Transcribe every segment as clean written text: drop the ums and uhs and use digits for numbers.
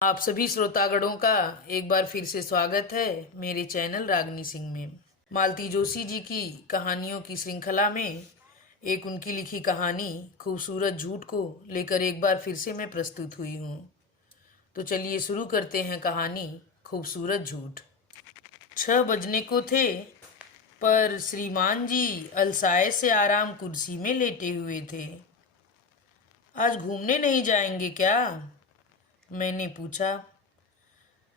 आप सभी श्रोतागणों का एक बार फिर से स्वागत है मेरे चैनल रागनी सिंह में। मालती जोशी जी की कहानियों की श्रृंखला में एक उनकी लिखी कहानी खूबसूरत झूठ को लेकर एक बार फिर से मैं प्रस्तुत हुई हूँ। तो चलिए शुरू करते हैं कहानी खूबसूरत झूठ। 6 बजने को थे पर श्रीमान जी अलसाए से आराम कुर्सी में लेटे हुए थे। आज घूमने नहीं जाएंगे क्या? मैंने पूछा।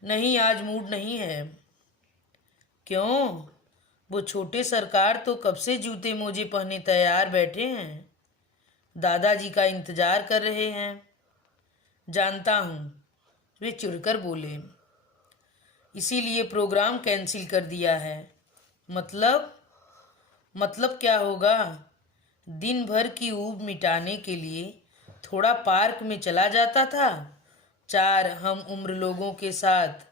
नहीं, आज मूड नहीं है। क्यों? वो छोटे सरकार तो कब से जूते मोजे पहने तैयार बैठे हैं, दादाजी का इंतजार कर रहे हैं। जानता हूँ, वे चिढ़कर बोले। इसीलिए प्रोग्राम कैंसिल कर दिया है। मतलब क्या होगा? दिन भर की ऊब मिटाने के लिए थोड़ा पार्क में चला जाता था, 4 हम उम्र लोगों के साथ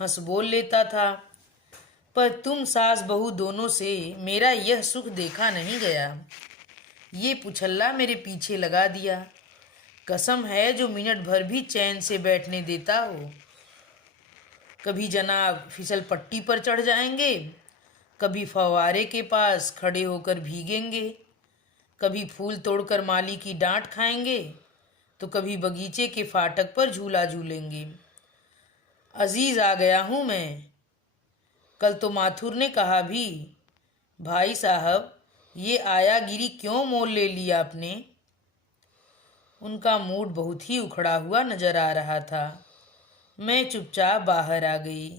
हंस बोल लेता था। पर तुम सास बहू दोनों से मेरा यह सुख देखा नहीं गया। ये पुछल्ला मेरे पीछे लगा दिया। कसम है जो मिनट भर भी चैन से बैठने देता हो। कभी जनाब फिसल पट्टी पर चढ़ जाएंगे, कभी फव्वारे के पास खड़े होकर भीगेंगे, कभी फूल तोड़कर माली की डांट खाएंगे, तो कभी बगीचे के फाटक पर झूला झूलेंगे। अजीज आ गया हूँ मैं। कल तो माथुर ने कहा भी, भाई साहब ये आयागिरी क्यों मोल ले लिया आपने? उनका मूड बहुत ही उखड़ा हुआ नजर आ रहा था। मैं चुपचाप बाहर आ गई।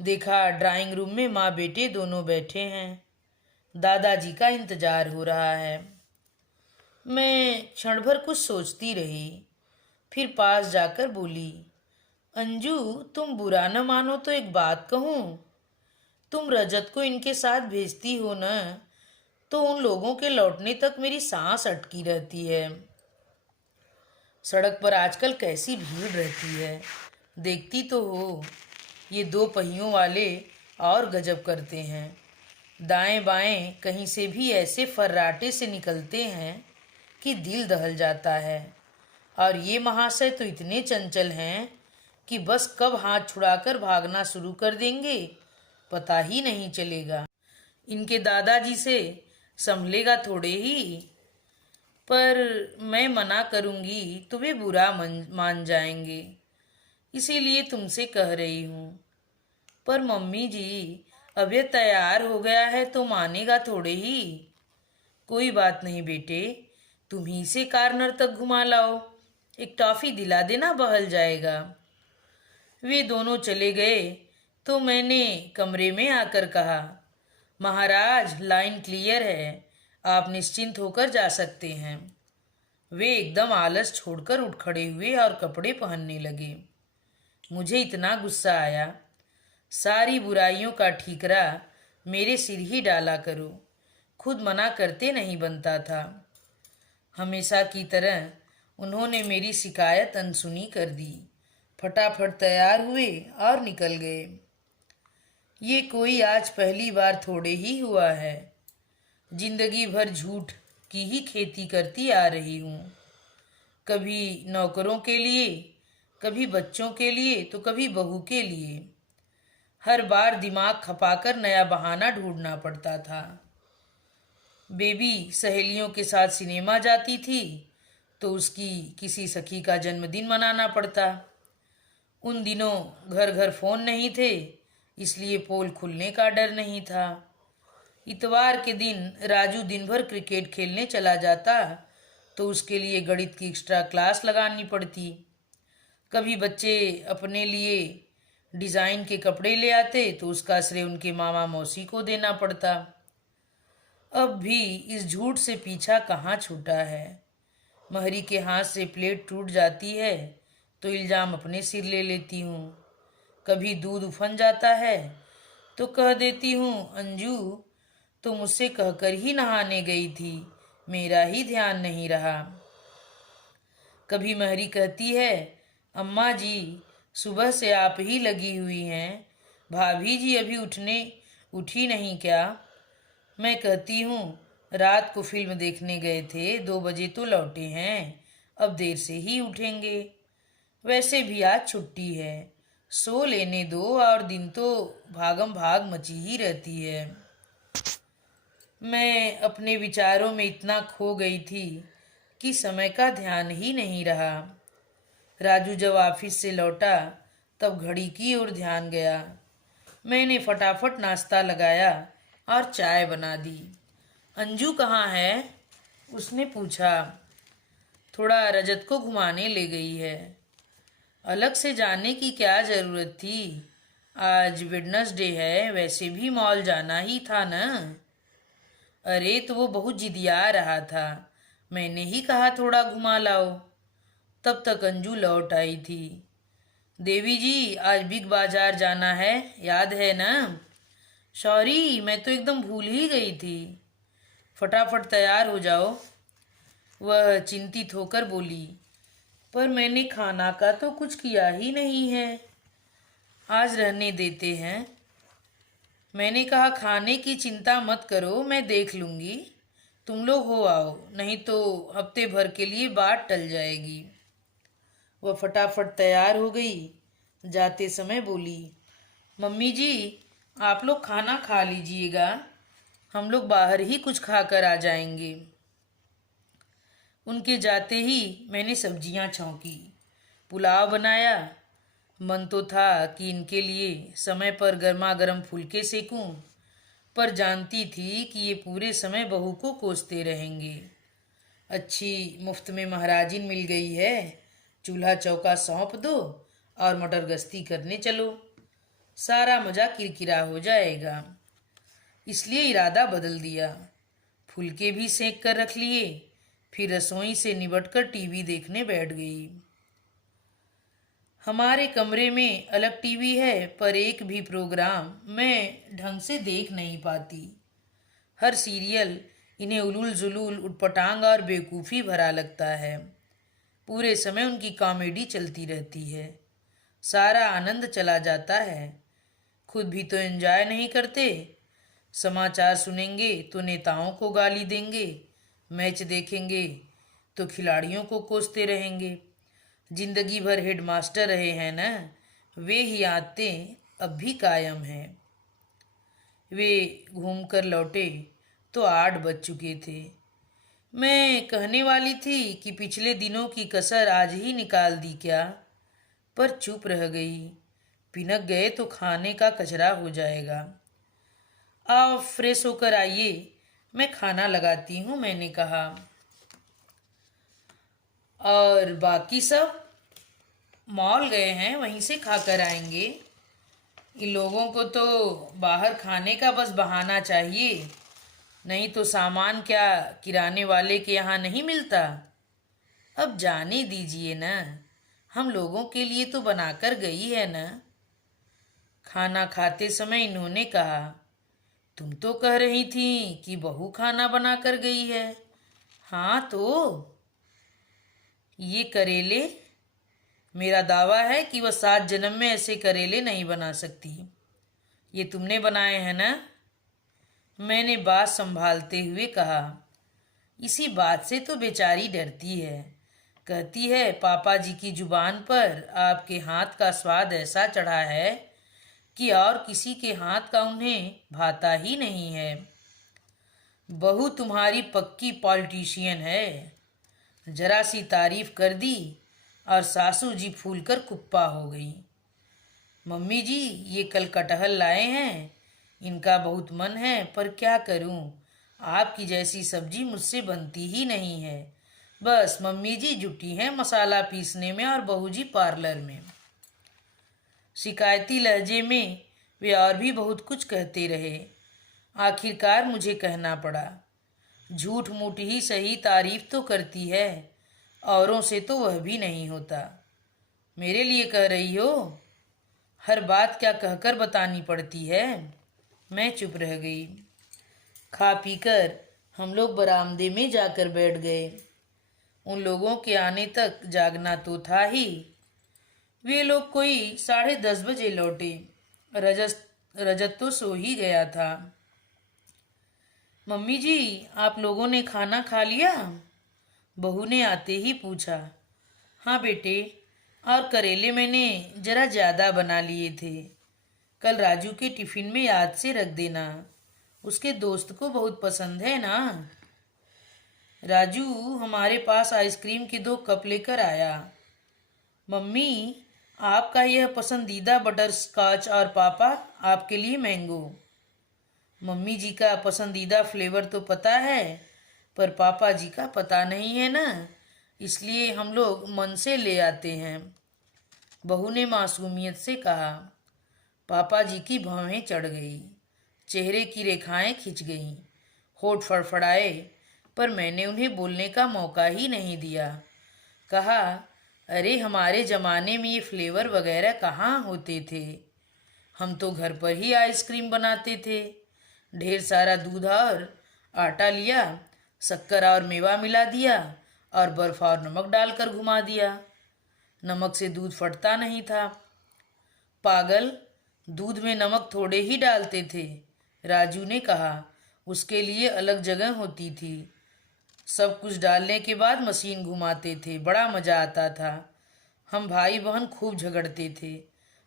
देखा ड्राइंग रूम में माँ बेटे दोनों बैठे हैं। दादाजी का इंतजार हो रहा है। मैं क्षण भर कुछ सोचती रही, फिर पास जाकर बोली, अंजू तुम बुरा न मानो तो एक बात कहूँ। तुम रजत को इनके साथ भेजती हो न, तो उन लोगों के लौटने तक मेरी सांस अटकी रहती है। सड़क पर आजकल कैसी भीड़ रहती है, देखती तो हो। ये 2 पहियों वाले और गजब करते हैं। दाएं बाएं कहीं से भी ऐसे फर्राटे से निकलते हैं कि दिल दहल जाता है। और ये महाशय तो इतने चंचल हैं कि बस कब हाथ छुड़ाकर भागना शुरू कर देंगे पता ही नहीं चलेगा। इनके दादाजी से संभलेगा थोड़े ही। पर मैं मना करूंगी तो वे बुरा मान जाएंगे, इसीलिए तुमसे कह रही हूँ। पर मम्मी जी, अब ये तैयार हो गया है तो मानेगा थोड़े ही। कोई बात नहीं बेटे, तुम ही से कार्नर तक घुमा लाओ, एक टॉफी दिला देना, बहल जाएगा। वे दोनों चले गए तो मैंने कमरे में आकर कहा, महाराज लाइन क्लियर है, आप निश्चिंत होकर जा सकते हैं। वे एकदम आलस छोड़कर उठ खड़े हुए और कपड़े पहनने लगे। मुझे इतना गुस्सा आया, सारी बुराइयों का ठीकरा मेरे सिर ही डाला करो, खुद मना करते नहीं बनता था। हमेशा की तरह उन्होंने मेरी शिकायत अनसुनी कर दी, फटाफट तैयार हुए और निकल गए। ये कोई आज पहली बार थोड़े ही हुआ है, जिंदगी भर झूठ की ही खेती करती आ रही हूँ। कभी नौकरों के लिए, कभी बच्चों के लिए, तो कभी बहू के लिए। हर बार दिमाग खपाकर नया बहाना ढूंढना पड़ता था। बेबी सहेलियों के साथ सिनेमा जाती थी तो उसकी किसी सखी का जन्मदिन मनाना पड़ता। उन दिनों घर घर फोन नहीं थे, इसलिए पोल खुलने का डर नहीं था। इतवार के दिन राजू दिन भर क्रिकेट खेलने चला जाता तो उसके लिए गणित की एक्स्ट्रा क्लास लगानी पड़ती। कभी बच्चे अपने लिए डिज़ाइन के कपड़े ले आते तो उसका श्रेय उनके मामा मौसी को देना पड़ता। अब भी इस झूठ से पीछा कहाँ छूटा है। महरी के हाथ से प्लेट टूट जाती है तो इल्ज़ाम अपने सिर ले लेती हूँ। कभी दूध उफन जाता है तो कह देती हूँ, अंजू तो मुझसे कहकर ही नहाने गई थी, मेरा ही ध्यान नहीं रहा। कभी महरी कहती है, अम्मा जी सुबह से आप ही लगी हुई हैं, भाभी जी अभी उठी नहीं क्या? मैं कहती हूँ, रात को फिल्म देखने गए थे, 2 बजे तो लौटे हैं, अब देर से ही उठेंगे। वैसे भी आज छुट्टी है, सो लेने दो, और दिन तो भागम भाग मची ही रहती है। मैं अपने विचारों में इतना खो गई थी कि समय का ध्यान ही नहीं रहा। राजू जब ऑफिस से लौटा तब घड़ी की ओर ध्यान गया। मैंने फटाफट नाश्ता लगाया और चाय बना दी। अंजू कहाँ है? उसने पूछा। थोड़ा रजत को घुमाने ले गई है। अलग से जाने की क्या ज़रूरत थी? आज वेडनेसडे है, वैसे भी मॉल जाना ही था ना। अरे तो वो बहुत जिदिया रहा था, मैंने ही कहा थोड़ा घुमा लाओ। तब तक अंजू लौट आई थी। देवी जी, आज बिग बाजार जाना है, याद है ना? सॉरी, मैं तो एकदम भूल ही गई थी। फटाफट तैयार हो जाओ, वह चिंतित होकर बोली। पर मैंने खाना का तो कुछ किया ही नहीं है। आज रहने देते हैं। मैंने कहा खाने की चिंता मत करो, मैं देख लूँगी। तुम लोग हो आओ, नहीं तो हफ्ते भर के लिए बात टल जाएगी। वह फटाफट तैयार हो गई। जाते समय बोली, मम्मी जी, आप लोग खाना खा लीजिएगा, हम लोग बाहर ही कुछ खाकर आ जाएंगे। उनके जाते ही मैंने सब्जियां छौंकी, पुलाव बनाया। मन तो था कि इनके लिए समय पर गर्मा गर्म फुलके सेकूं, पर जानती थी कि ये पूरे समय बहू को कोसते रहेंगे। अच्छी मुफ्त में महाराजिन मिल गई है, चूल्हा चौका सौंप दो और मटर गश्ती करने चलो, सारा मज़ा किरकिरा हो जाएगा। इसलिए इरादा बदल दिया, फुलके भी सेक कर रख लिए। फिर रसोई से निबटकर टीवी देखने बैठ गई। हमारे कमरे में अलग टीवी है, पर एक भी प्रोग्राम मैं ढंग से देख नहीं पाती। हर सीरियल इन्हें उलूल जुलूल उटपटांग और बेवकूफ़ी भरा लगता है। पूरे समय उनकी कॉमेडी चलती रहती है, सारा आनंद चला जाता है। खुद भी तो एंजॉय नहीं करते। समाचार सुनेंगे तो नेताओं को गाली देंगे, मैच देखेंगे तो खिलाड़ियों को कोसते रहेंगे। जिंदगी भर हेडमास्टर रहे हैं ना, वे ही आदतें अब भी कायम हैं। वे घूमकर लौटे तो 8 बज चुके थे। मैं कहने वाली थी कि पिछले दिनों की कसर आज ही निकाल दी क्या, पर चुप रह गई। पिनक गए तो खाने का कचरा हो जाएगा। आप फ्रेश होकर आइए, मैं खाना लगाती हूँ, मैंने कहा। और बाकी सब मॉल गए हैं, वहीं से खाकर आएंगे। इन लोगों को तो बाहर खाने का बस बहाना चाहिए, नहीं तो सामान क्या किराने वाले के यहाँ नहीं मिलता। अब जाने दीजिए ना, हम लोगों के लिए तो बनाकर गई है ना। खाना खाते समय इन्होंने कहा, तुम तो कह रही थी कि बहू खाना बनाकर गई है। हाँ तो ये करेले, मेरा दावा है कि वह 7 जन्म में ऐसे करेले नहीं बना सकती। ये तुमने बनाए हैं ना? मैंने बात संभालते हुए कहा। इसी बात से तो बेचारी डरती है, कहती है पापा जी की जुबान पर आपके हाथ का स्वाद ऐसा चढ़ा है कि और किसी के हाथ का उन्हें भाता ही नहीं है। बहू तुम्हारी पक्की पॉलिटिशियन है। जरा सी तारीफ कर दी और सासू जी फूलकर कुप्पा हो गई। मम्मी जी, ये कल कटहल लाए हैं, इनका बहुत मन है, पर क्या करूं, आपकी जैसी सब्जी मुझसे बनती ही नहीं है। बस मम्मी जी जुटी हैं मसाला पीसने में और बहू जी पार्लर में। शिकायती लहजे में वे और भी बहुत कुछ कहते रहे। आखिरकार मुझे कहना पड़ा, झूठ मूठ ही सही, तारीफ तो करती है, औरों से तो वह भी नहीं होता। मेरे लिए कह रही हो? हर बात क्या कहकर बतानी पड़ती है? मैं चुप रह गई। खा पीकर हम लोग बरामदे में जाकर बैठ गए। उन लोगों के आने तक जागना तो था ही। वे लोग कोई 10:30 बजे लौटे। रजत तो सो ही गया था। मम्मी जी, आप लोगों ने खाना खा लिया? बहू ने आते ही पूछा। हाँ बेटे, और करेले मैंने जरा ज़्यादा बना लिए थे। कल राजू के टिफिन में याद से रख देना, उसके दोस्त को बहुत पसंद है ना। राजू हमारे पास आइसक्रीम के 2 कप लेकर आया। मम्मी, आपका यह पसंदीदा बटर स्कॉच और पापा आपके लिए मैंगो। मम्मी जी का पसंदीदा फ्लेवर तो पता है, पर पापा जी का पता नहीं है ना, इसलिए हम लोग मन से ले आते हैं। बहू ने मासूमियत से कहा। पापा जी की भौहें चढ़ गई, चेहरे की रेखाएं खिंच गईं, होठ फड़फड़ाए, पर मैंने उन्हें बोलने का मौका ही नहीं दिया। कहा, अरे हमारे ज़माने में ये फ्लेवर वगैरह कहाँ होते थे, हम तो घर पर ही आइसक्रीम बनाते थे। ढेर सारा दूध और आटा लिया, शक्कर और मेवा मिला दिया और बर्फ़ और नमक डालकर घुमा दिया। नमक से दूध फटता नहीं था। पागल, दूध में नमक थोड़े ही डालते थे, राजू ने कहा। उसके लिए अलग जगह होती थी। सब कुछ डालने के बाद मशीन घुमाते थे, बड़ा मज़ा आता था। हम भाई बहन खूब झगड़ते थे,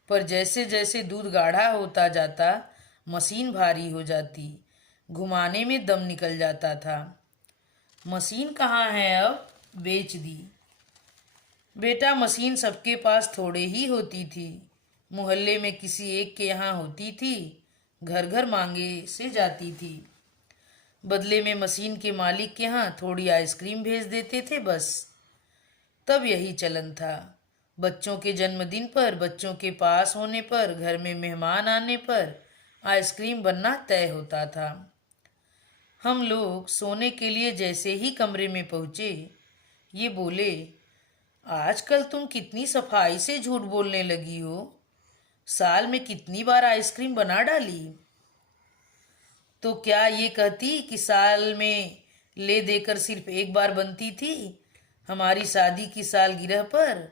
पर जैसे जैसे दूध गाढ़ा होता जाता मशीन भारी हो जाती, घुमाने में दम निकल जाता था। मशीन कहाँ है अब? बेच दी। बेटा, मशीन सबके पास थोड़े ही होती थी, मोहल्ले में किसी एक के यहाँ होती थी, घर घर मांगे से जाती थी। बदले में मशीन के मालिक के यहाँ थोड़ी आइसक्रीम भेज देते थे बस। तब यही चलन था। बच्चों के जन्मदिन पर, बच्चों के पास होने पर, घर में मेहमान आने पर आइसक्रीम बनना तय होता था। हम लोग सोने के लिए जैसे ही कमरे में पहुँचे, ये बोले, आजकल तुम कितनी सफाई से झूठ बोलने लगी हो, साल में कितनी बार आइसक्रीम बना डाली। तो क्या ये कहती कि साल में ले देकर सिर्फ एक बार बनती थी, हमारी शादी की सालगिरह पर।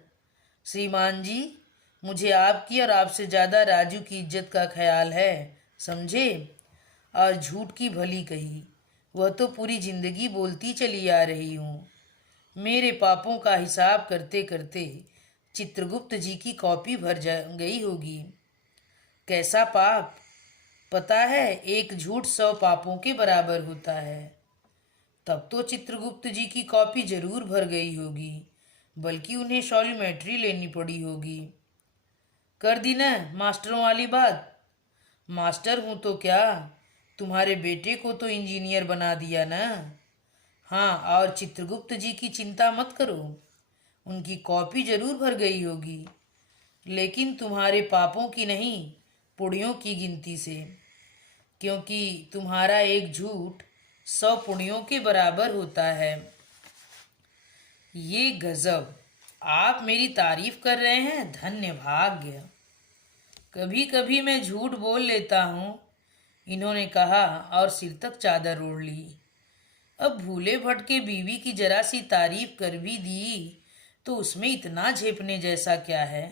श्रीमान जी, मुझे आपकी और आपसे ज़्यादा राजू की इज्जत का ख्याल है, समझे। और झूठ की भली कही, वह तो पूरी जिंदगी बोलती चली आ रही हूँ। मेरे पापों का हिसाब करते करते चित्रगुप्त जी की कॉपी भर जा गई होगी। कैसा पाप? पता है, एक झूठ 100 पापों के बराबर होता है। तब तो चित्रगुप्त जी की कॉपी जरूर भर गई होगी, बल्कि उन्हें सॉलिमेट्री लेनी पड़ी होगी। कर दी ना मास्टरों वाली बात। मास्टर हूँ तो क्या, तुम्हारे बेटे को तो इंजीनियर बना दिया ना। हाँ, और चित्रगुप्त जी की चिंता मत करो, उनकी कॉपी जरूर भर गई होगी, लेकिन तुम्हारे पापों की नहीं, पुण्यों की गिनती से, क्योंकि तुम्हारा एक झूठ 100 पुण्यों के बराबर होता है। ये गजब, आप मेरी तारीफ कर रहे हैं, धन्य भाग्य। कभी कभी मैं झूठ बोल लेता हूँ, इन्होंने कहा और सिर तक चादर ओढ़ ली। अब भूले भटके बीवी की जरा सी तारीफ कर भी दी तो उसमें इतना झेपने जैसा क्या है,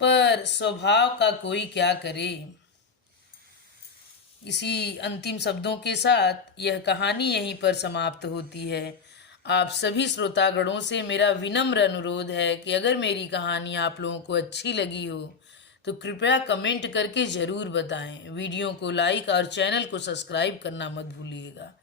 पर स्वभाव का कोई क्या करे। इसी अंतिम शब्दों के साथ यह कहानी यहीं पर समाप्त होती है। आप सभी श्रोतागणों से मेरा विनम्र अनुरोध है कि अगर मेरी कहानी आप लोगों को अच्छी लगी हो तो कृपया कमेंट करके ज़रूर बताएं। वीडियो को लाइक और चैनल को सब्सक्राइब करना मत भूलिएगा।